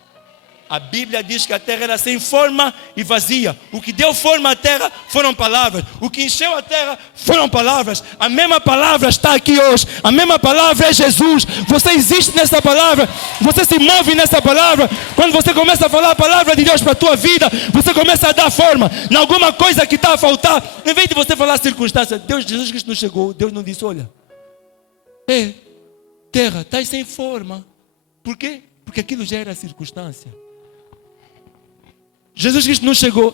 A Bíblia diz que a terra era sem forma e vazia. O que deu forma à terra foram palavras. O que encheu a terra foram palavras. A mesma palavra está aqui hoje. A mesma palavra é Jesus. Você existe nessa palavra. Você se move nessa palavra. Quando você começa a falar a palavra de Deus para a tua vida, você começa a dar forma em alguma coisa que está a faltar. Em vez de você falar circunstância, Jesus Cristo não chegou. Deus não disse: olha, terra, está sem forma. Por quê? Porque aquilo já era circunstância. Jesus Cristo não chegou: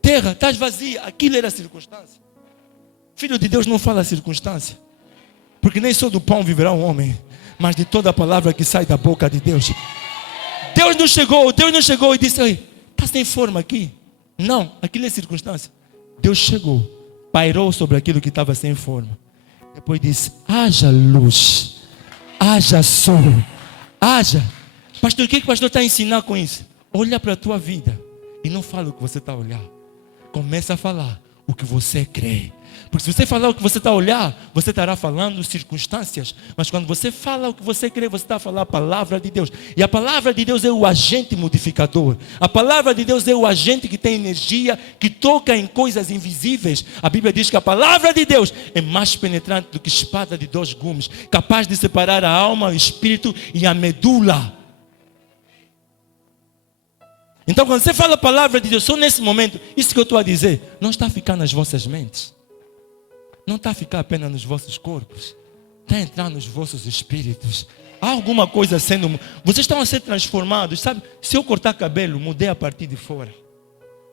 terra, estás vazia. Aquilo era circunstância. Filho de Deus não fala circunstância. Porque nem só do pão viverá o homem, mas de toda a palavra que sai da boca de Deus. Deus não chegou e disse: está sem forma aqui. Não, aquilo é circunstância. Deus chegou, pairou sobre aquilo que estava sem forma. Depois disse: haja luz, haja sol, haja. Pastor, o que o pastor está a ensinar com isso? Olha para a tua vida e não fala o que você está a olhar. Começa a falar o que você crê. Porque se você falar o que você está a olhar, você estará falando circunstâncias. Mas quando você fala o que você crê, você está a falar a palavra de Deus. E a palavra de Deus é o agente modificador. A palavra de Deus é o agente que tem energia, que toca em coisas invisíveis. A Bíblia diz que a palavra de Deus é mais penetrante do que espada de 2 gumes, capaz de separar a alma, o espírito e a medula. Então quando você fala a palavra de Deus, só nesse momento, isso que eu estou a dizer, não está a ficar nas vossas mentes. Não está a ficar apenas nos vossos corpos. Está a entrar nos vossos espíritos. Há alguma coisa sendo... Vocês estão a ser transformados, sabe? Se eu cortar cabelo, mudei a partir de fora.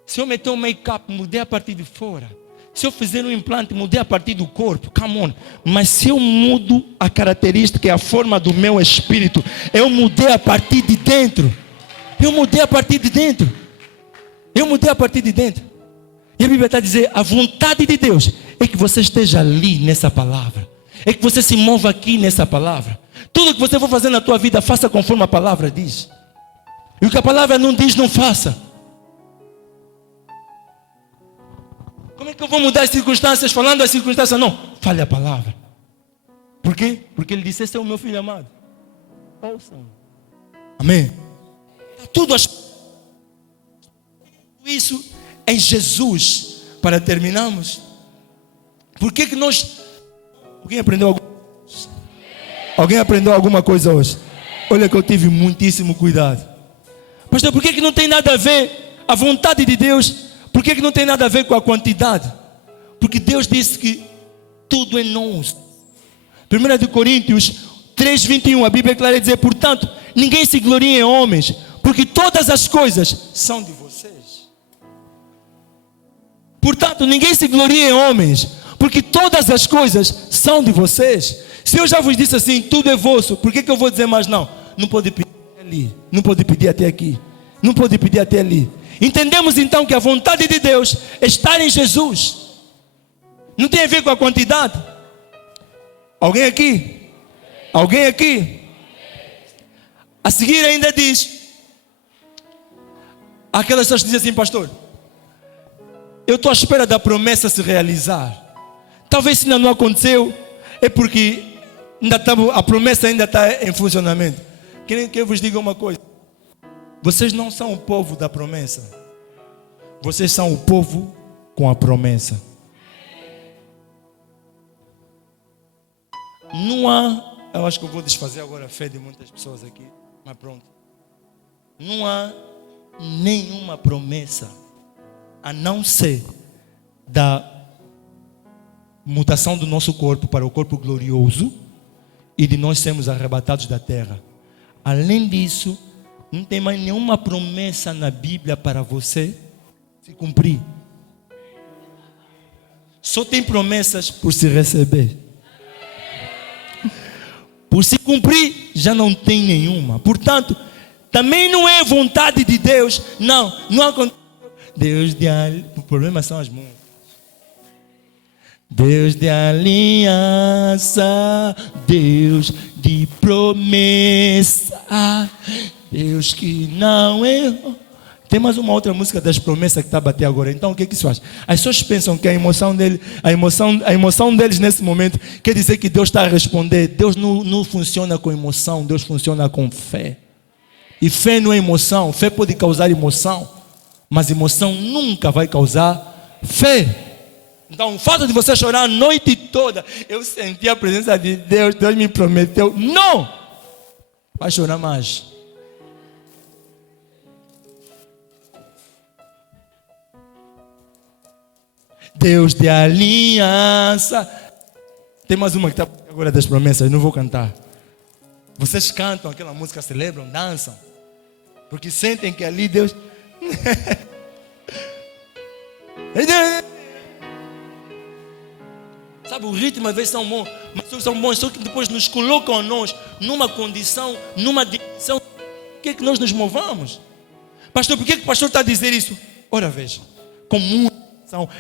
Se eu meter um make-up, mudei a partir de fora. Se eu fizer um implante, mudei a partir do corpo. Come on. Mas se eu mudo a característica e a forma do meu espírito, eu mudei a partir de dentro. Eu mudei a partir de dentro. Eu mudei a partir de dentro. E a Bíblia está a dizer, a vontade de Deus é que você esteja ali nessa palavra. É que você se mova aqui nessa palavra. Tudo que você for fazer na tua vida, faça conforme a palavra diz. E o que a palavra não diz, não faça. Como é que eu vou mudar as circunstâncias falando as circunstâncias? Não, fale a palavra. Por quê? Porque ele disse, esse é o meu filho amado. Ouçam. Amém. Tudo isso em Jesus. Para terminarmos, por que nós... Alguém aprendeu alguma coisa? Alguém aprendeu alguma coisa hoje? Olha que eu tive muitíssimo cuidado. Pastor, por que não tem nada a ver a vontade de Deus? Por que não tem nada a ver com a quantidade? Porque Deus disse que tudo é nós. 1 Coríntios 3:21, a Bíblia é clara a dizer, portanto, ninguém se glorie em homens, porque todas as coisas são de vocês. Portanto, ninguém se glorie em homens, porque todas as coisas são de vocês. Se eu já vos disse assim, tudo é vosso, por que eu vou dizer mais não? Não pode pedir ali, não pode pedir até aqui, não pode pedir até ali. Entendemos então que a vontade de Deus é estar em Jesus. Não tem a ver com a quantidade. Alguém aqui? Alguém aqui? A seguir ainda diz, aquelas pessoas que dizem assim, pastor, eu estou à espera da promessa se realizar. Talvez se ainda não aconteceu, é porque a promessa ainda está em funcionamento. Querem que eu vos diga uma coisa? Vocês não são o povo da promessa. Vocês são o povo com a promessa. Não há, eu acho que eu vou desfazer agora a fé de muitas pessoas aqui, mas pronto. Não há nenhuma promessa a não ser da mutação do nosso corpo para o corpo glorioso e de nós sermos arrebatados da terra. Além disso, não tem mais nenhuma promessa na Bíblia para você se cumprir. Só tem promessas por se receber. Por se cumprir, já não tem nenhuma. Portanto, também não é vontade de Deus. Não acontece. Deus de aliança. O problema são as músicas. Deus de aliança, Deus de promessa, Deus que não errou. Tem mais uma outra música das promessas que está a bater agora. Então o que isso faz? As pessoas pensam que a emoção deles nesse momento quer dizer que Deus está a responder. Deus não funciona com emoção, Deus funciona com fé. E fé não é emoção. Fé pode causar emoção, mas emoção nunca vai causar fé. Então o fato de você chorar a noite toda, eu senti a presença de Deus, Deus me prometeu. Não! Vai chorar mais. Deus de aliança. Tem mais uma que está agora das promessas, não vou cantar. Vocês cantam aquela música, celebram, dançam, porque sentem que ali Deus... Sabe, o ritmo às vezes são bons, mas são bons, só que depois nos colocam a nós numa condição, numa dimensão. Por que é que nós nos movamos? Pastor, por que o pastor está a dizer isso? Ora, veja, com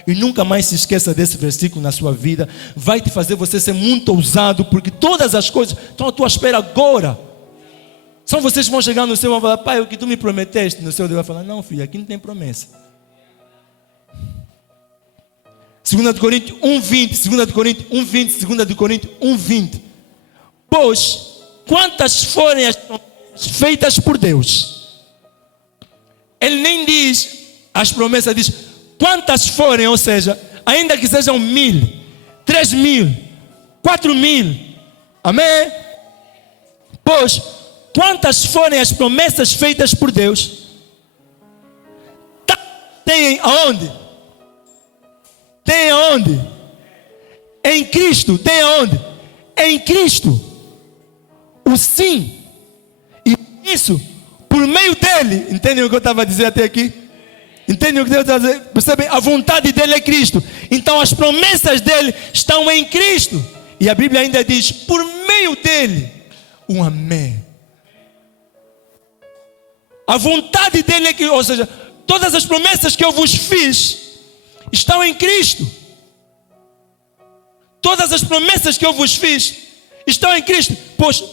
e nunca mais se esqueça desse versículo na sua vida. Vai te fazer você ser muito ousado, porque todas as coisas estão à tua espera agora. São vocês que vão chegar no céu e vão falar: pai, o que tu me prometeste? No céu Deus vai falar: não, filho, aqui não tem promessa. 2 Coríntios 1:20, 2 Coríntios 1:20, 2 Coríntios 1:20. Pois, quantas forem as promessas feitas por Deus? Ele nem diz as promessas, diz quantas forem, ou seja, ainda que sejam 1000, 3000, 4000. Amém? Pois, quantas forem as promessas feitas por Deus, tem aonde? Tem aonde? Em Cristo. Tem aonde? Em Cristo. O sim. E isso, por meio dele. Entendem o que eu estava a dizer até aqui? Entendem o que Deus está a dizer? Percebem? A vontade dele é Cristo. Então as promessas dele estão em Cristo. E a Bíblia ainda diz: por meio dele, um amém. A vontade dele é que, ou seja, todas as promessas que eu vos fiz estão em Cristo. Todas as promessas que eu vos fiz estão em Cristo. Pois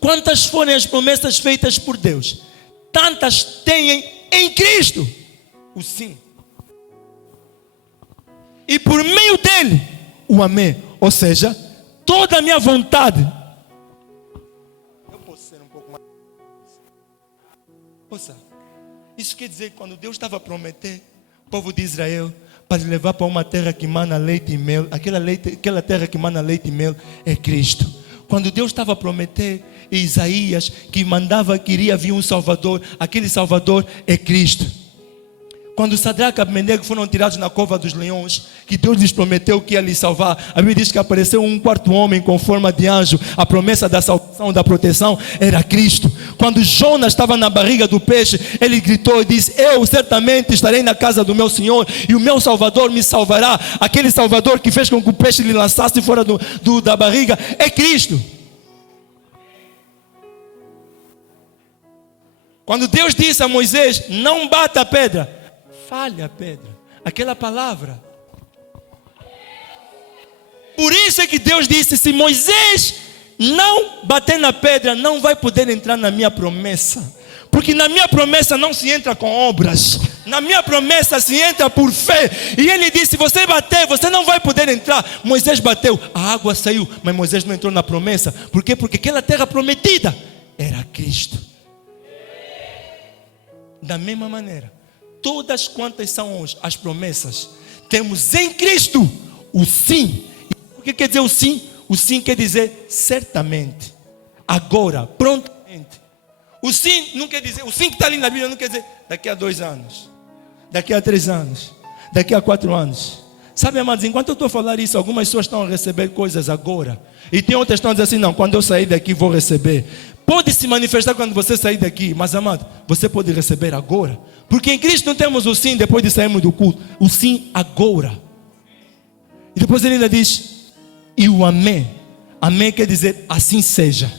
quantas forem as promessas feitas por Deus, tantas têm em Cristo o sim. E por meio dele, o amém. Ou seja, toda a minha vontade. Eu posso ser um pouco mais. Ouça, isso quer dizer que quando Deus estava a prometer o povo de Israel para levar para uma terra que mana leite e mel, aquela terra que mana leite e mel é Cristo. Quando Deus estava a prometer em Isaías que mandava que iria vir um Salvador, aquele Salvador é Cristo. Quando Sadraque e Abednego foram tirados na cova dos leões, que Deus lhes prometeu que ia lhes salvar, a Bíblia diz que apareceu um quarto homem com forma de anjo. A promessa da salvação, da proteção era Cristo. Quando Jonas estava na barriga do peixe, ele gritou e disse: eu certamente estarei na casa do meu Senhor e o meu Salvador me salvará. Aquele Salvador que fez com que o peixe lhe lançasse fora da barriga é Cristo. Quando Deus disse a Moisés: não bata a pedra, fale a pedra. Aquela palavra. Por isso é que Deus disse: se Moisés não bater na pedra, não vai poder entrar na minha promessa. Porque na minha promessa não se entra com obras. Na minha promessa se entra por fé. E ele disse: se você bater, você não vai poder entrar. Moisés bateu, a água saiu, mas Moisés não entrou na promessa. Por quê? Porque aquela terra prometida era Cristo. Da mesma maneira, todas quantas são hoje as promessas, temos em Cristo o sim. O que quer dizer o sim? O sim quer dizer certamente, agora, prontamente. O sim não quer dizer, o sim que está ali na Bíblia não quer dizer daqui a 2 anos, daqui a 3 anos, daqui a 4 anos. Sabe, amados, enquanto eu estou a falar isso, algumas pessoas estão a receber coisas agora, e tem outras que estão a dizer assim: não, quando eu sair daqui vou receber. Pode se manifestar quando você sair daqui, mas amado, você pode receber agora. Porque em Cristo não temos o sim depois de sairmos do culto, o sim agora. E depois ele ainda diz: e o amém. Amém quer dizer assim seja.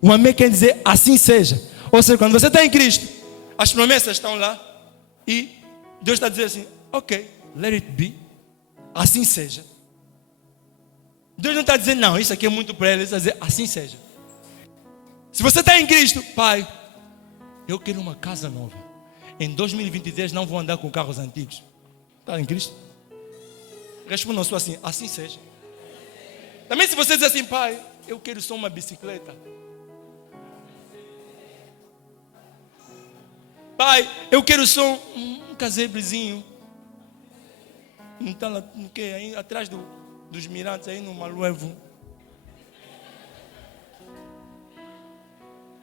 O amém quer dizer assim seja. Ou seja, quando você está em Cristo, as promessas estão lá, e Deus está dizendo assim: ok, let it be, assim seja. Deus não está dizendo: não, isso aqui é muito para ele. Ele está dizendo: assim seja. Se você está em Cristo: pai, eu quero uma casa nova. Em 2023 não vou andar com carros antigos. Está em Cristo? Responda só assim: assim seja. Também se você diz assim: pai, eu quero só uma bicicleta. Pai, eu quero só um casebrezinho. Não está lá, no que? Aí atrás dos mirantes, aí no Maluevo.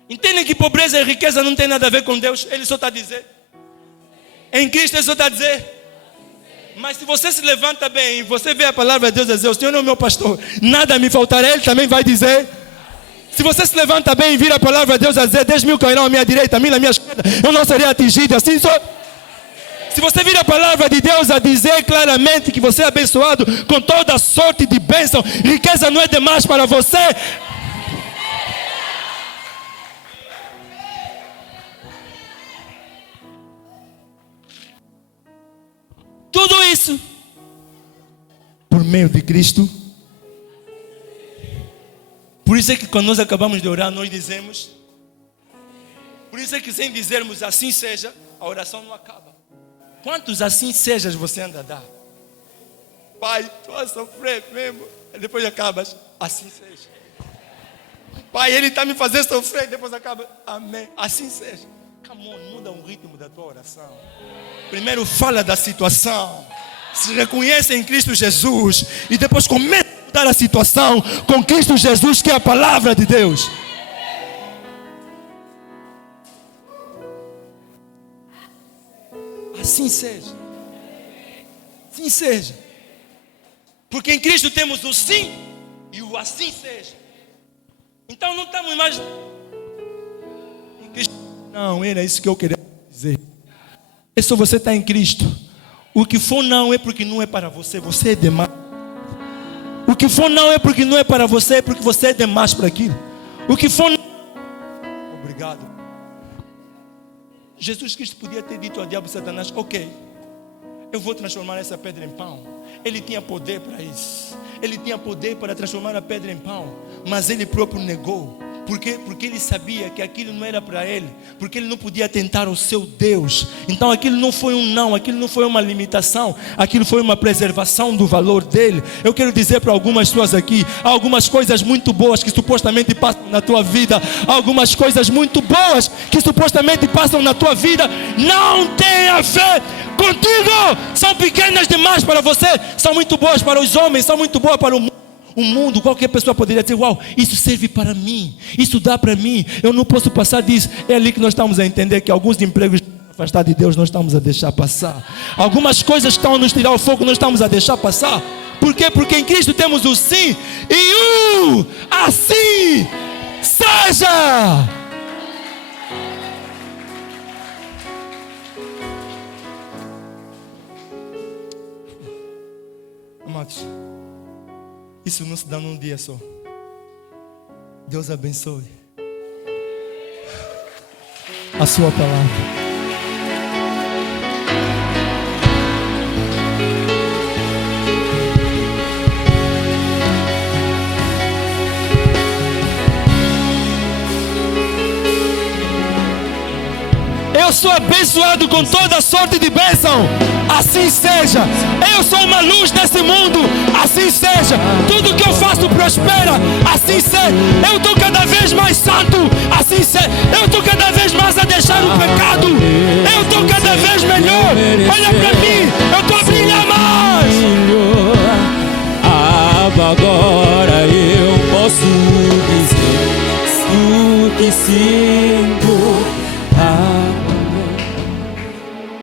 Entendem que pobreza e riqueza não tem nada a ver com Deus? Ele só está a dizer. Em Cristo ele só está a dizer. Mas se você se levanta bem e você vê a palavra de Deus dizer: o Senhor não é o meu pastor, nada me faltará, ele também vai dizer. Se você se levanta bem e vira a palavra de Deus a dizer: 10 mil cairão à minha direita, 1000 à minha esquerda, eu não serei atingido. Assim só. Se você vira a palavra de Deus a dizer claramente que você é abençoado com toda sorte de bênção, riqueza não é demais para você. isso por meio de Cristo. Por isso é que quando nós acabamos de orar, nós dizemos, por isso é que sem dizermos assim seja, a oração não acaba. Quantos assim sejas você anda a dar? Pai, estou a sofrer mesmo. Depois acabas, assim seja. Pai, Ele está me fazendo sofrer. Depois acaba, amém, assim seja. Come on, muda o ritmo da tua oração. Primeiro fala da situação, se reconhece em Cristo Jesus, e depois começa a mudar a situação com Cristo Jesus, que é a palavra de Deus. Assim seja. Assim seja. Porque em Cristo temos o sim e o assim seja. Então não estamos mais em Cristo. Não, era isso que eu queria dizer. É só você estar em Cristo. O que for não é porque não é para você. Você é demais. O que for não é porque não é para você. É porque você é demais para aquilo. O que for não... Obrigado. Jesus Cristo podia ter dito ao diabo e Satanás: ok, eu vou transformar essa pedra em pão. Ele tinha poder para isso. Ele tinha poder para transformar a pedra em pão. Mas ele próprio negou. Por quê? Porque ele sabia que aquilo não era para ele. Porque ele não podia tentar o seu Deus. Então aquilo não foi um não. Aquilo não foi uma limitação. Aquilo foi uma preservação do valor dele. Eu quero dizer para algumas pessoas aqui: há algumas coisas muito boas que supostamente passam na tua vida. Há algumas coisas muito boas que supostamente passam na tua vida. Não tenha a ver contigo. São pequenas demais para você. São muito boas para os homens. São muito boas para o mundo. O mundo, qualquer pessoa poderia dizer: uau, isso serve para mim, isso dá para mim, eu não posso passar disso. É ali que nós estamos a entender que alguns empregos afastados de Deus nós estamos a deixar passar. Algumas coisas que estão a nos tirar o fogo nós estamos a deixar passar. Por quê? Porque em Cristo temos o sim e o assim seja. Amados, isso não se dá num dia só. Deus abençoe a sua palavra. Eu sou abençoado com toda sorte de bênção. Assim seja. Eu sou uma luz nesse mundo. Assim seja. Tudo que eu faço prospera. Assim seja. Eu estou cada vez mais santo. Assim seja. Eu estou cada vez mais a deixar o pecado. Eu estou cada vez melhor. Olha para mim.